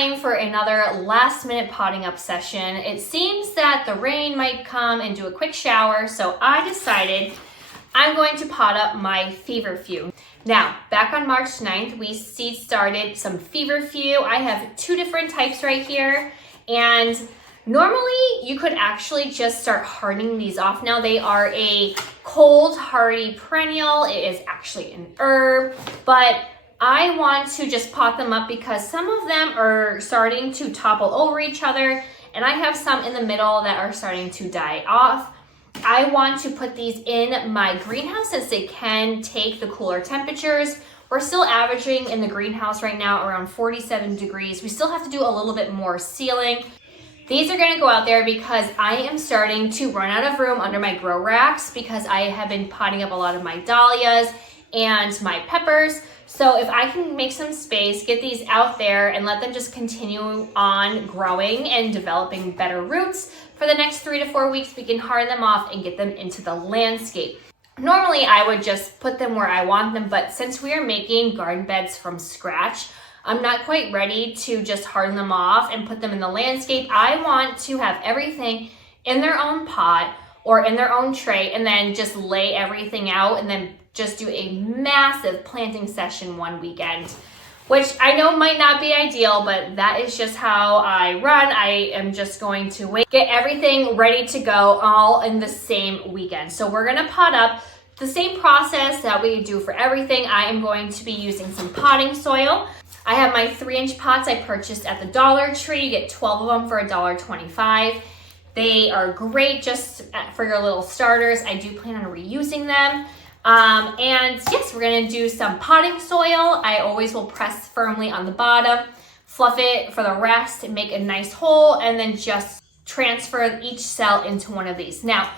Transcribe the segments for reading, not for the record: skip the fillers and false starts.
time for another last minute potting up session. It seems that the rain might come and do a quick shower, so I decided I'm going to pot up my Feverfew. Now, back on March 9th, we seed started some Feverfew. I have 2 different types right here, and normally you could actually just start hardening these off. Now they are a cold hardy perennial. It is actually an herb, but I want to just pot them up because some of them are starting to topple over each other, and I have some in the middle that are starting to die off. I want to put these in my greenhouse since they can take the cooler temperatures. We're still averaging in the greenhouse right now around 47 degrees. We still have to do a little bit more sealing. These are gonna go out there because I am starting to run out of room under my grow racks because I have been potting up a lot of my dahlias and my peppers. So if I can make some space, get these out there and let them just continue on growing and developing better roots, for the next 3 to 4 weeks, we can harden them off and get them into the landscape. Normally I would just put them where I want them, but since we are making garden beds from scratch, I'm not quite ready to just harden them off and put them in the landscape. I want to have everything in their own pot or in their own tray and then just lay everything out and then just do a massive planting session one weekend, which I know might not be ideal, but that is just how I run. I am just going to get everything ready to go all in the same weekend. So we're gonna pot up the same process that we do for everything. I am going to be using some potting soil. I have my 3-inch pots I purchased at the Dollar Tree. You get 12 of them for $1.25. They are great just for your little starters. I do plan on reusing them. And yes, we're gonna do some potting soil. I always will press firmly on the bottom, fluff it for the rest, make a nice hole, and then just transfer each cell into one of these. Now,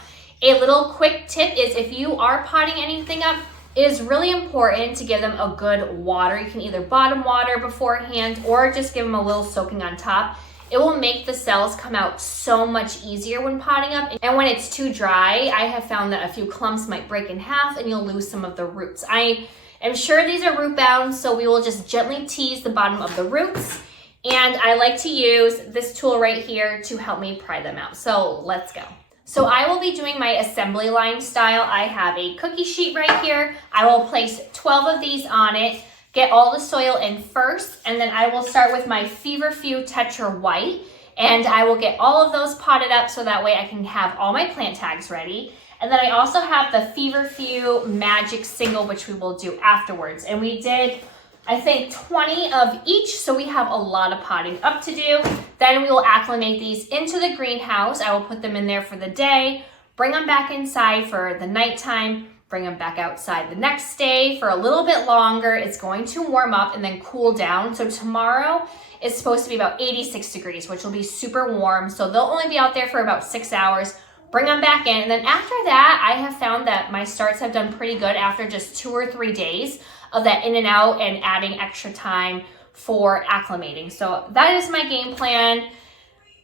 a little quick tip is if you are potting anything up, it is really important to give them a good water. You can either bottom water beforehand or just give them a little soaking on top. It will make the cells come out so much easier when potting up. And when it's too dry, I have found that a few clumps might break in half and you'll lose some of the roots. I am sure these are root bound, so we will just gently tease the bottom of the roots. And I like to use this tool right here to help me pry them out. So let's go. So I will be doing my assembly line style. I have a cookie sheet right here. I will place 12 of these on it. Get all the soil in first, and then I will start with my Feverfew Tetra White, and I will get all of those potted up so that way I can have all my plant tags ready. And then I also have the Feverfew Magic Single, which we will do afterwards. And we did, I think, 20 of each, so we have a lot of potting up to do. Then we will acclimate these into the greenhouse. I will put them in there for the day, bring them back inside for the nighttime, bring them back outside the next day for a little bit longer. It's going to warm up and then cool down. So tomorrow is supposed to be about 86 degrees, which will be super warm. So they'll only be out there for about 6 hours. Bring them back in. And then after that, I have found that my starts have done pretty good after just 2 or 3 days of that in and out and adding extra time for acclimating. So that is my game plan.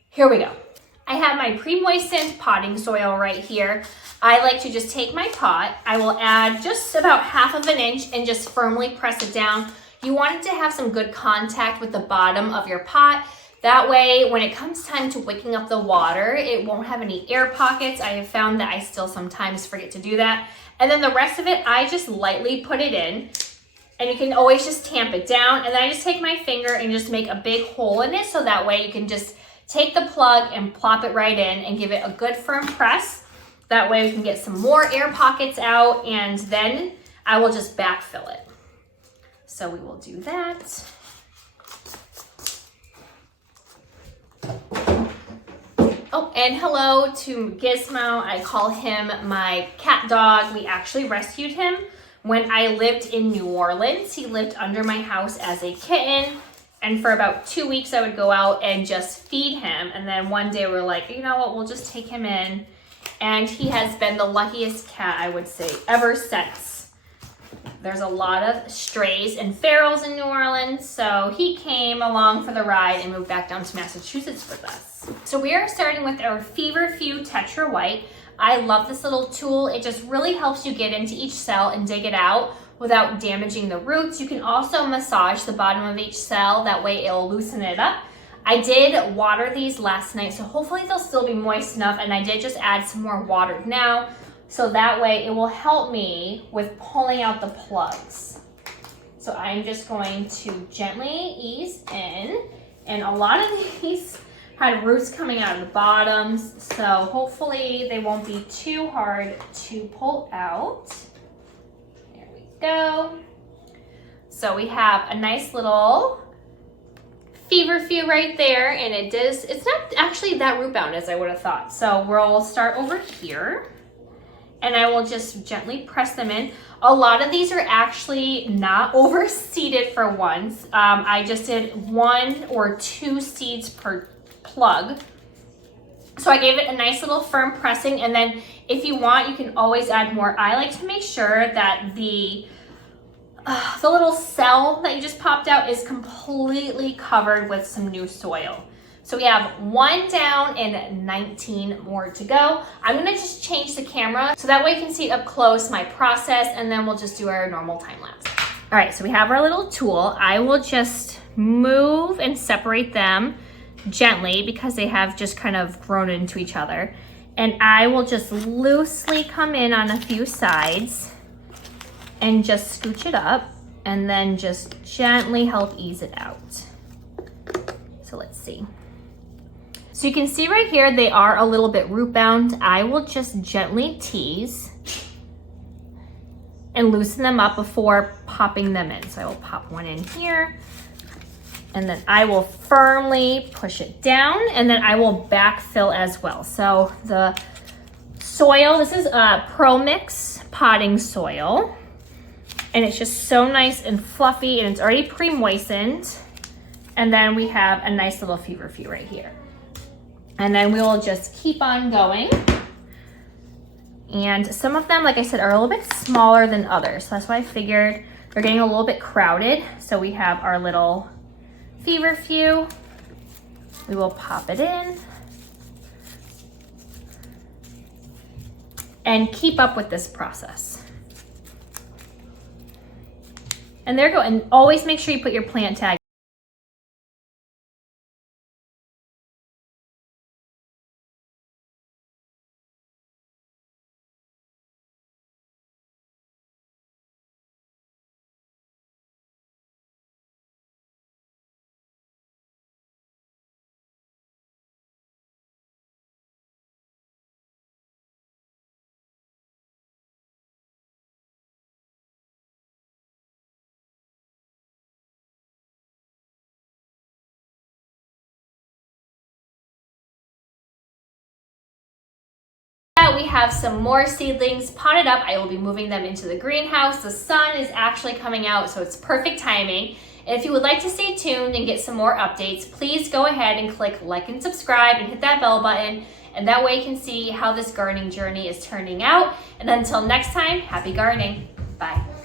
Here we go. I have my pre-moistened potting soil right here. I like to just take my pot, I will add just about 1/2 inch and just firmly press it down. You want it to have some good contact with the bottom of your pot. That way, when it comes time to wicking up the water, it won't have any air pockets. I have found that I still sometimes forget to do that. And then the rest of it, I just lightly put it in. And you can always just tamp it down. And then I just take my finger and just make a big hole in it so that way you can just take the plug and plop it right in and give it a good firm press. That way we can get some more air pockets out, and then I will just backfill it. So we will do that. Oh, and hello to Gizmo. I call him my cat dog. We actually rescued him when I lived in New Orleans. He lived under my house as a kitten. And for about 2 weeks, I would go out and just feed him. And then one day we were like, you know what, we'll just take him in. And he has been the luckiest cat, I would say, ever since. There's a lot of strays and ferals in New Orleans, so he came along for the ride and moved back down to Massachusetts with us. So we are starting with our Feverfew Tetra White. I love this little tool. It just really helps you get into each cell and dig it out without damaging the roots. You can also massage the bottom of each cell. That way it'll loosen it up I did water these last night, so hopefully they'll still be moist enough, and I did just add some more water now, so that way it will help me with pulling out the plugs. So I'm just going to gently ease in, and a lot of these had roots coming out of the bottoms, so hopefully they won't be too hard to pull out. There we go. So we have a nice little Feverfew right there, and it's not actually that root bound as I would have thought. So we'll start over here, and I will just gently press them in. A lot of these are actually not overseeded for once. I just did 1 or 2 seeds per plug. So I gave it a nice little firm pressing, and then if you want, you can always add more. I like to make sure that the little cell that you just popped out is completely covered with some new soil. So we have 1 down and 19 more to go. I'm gonna just change the camera so that way you can see up close my process, and then we'll just do our normal time lapse. All right, so we have our little tool. I will just move and separate them gently because they have just kind of grown into each other. And I will just loosely come in on a few sides and just scooch it up, and then just gently help ease it out. So let's see. So you can see right here, they are a little bit root bound. I will just gently tease and loosen them up before popping them in. So I will pop one in here, and then I will firmly push it down, and then I will backfill as well. So the soil, this is a Pro Mix potting soil, and it's just so nice and fluffy, and it's already pre-moistened. And then we have a nice little Feverfew right here. And then we will just keep on going. And some of them, like I said, are a little bit smaller than others. So that's why I figured they're getting a little bit crowded. So we have our little Feverfew. We will pop it in. And keep up with this process. And there you go. And always make sure you put your plant tag. We have some more seedlings potted up. I will be moving them into the greenhouse. The sun is actually coming out, so it's perfect timing. And if you would like to stay tuned and get some more updates, please go ahead and click like and subscribe and hit that bell button. And that way you can see how this gardening journey is turning out. And until next time, happy gardening. Bye.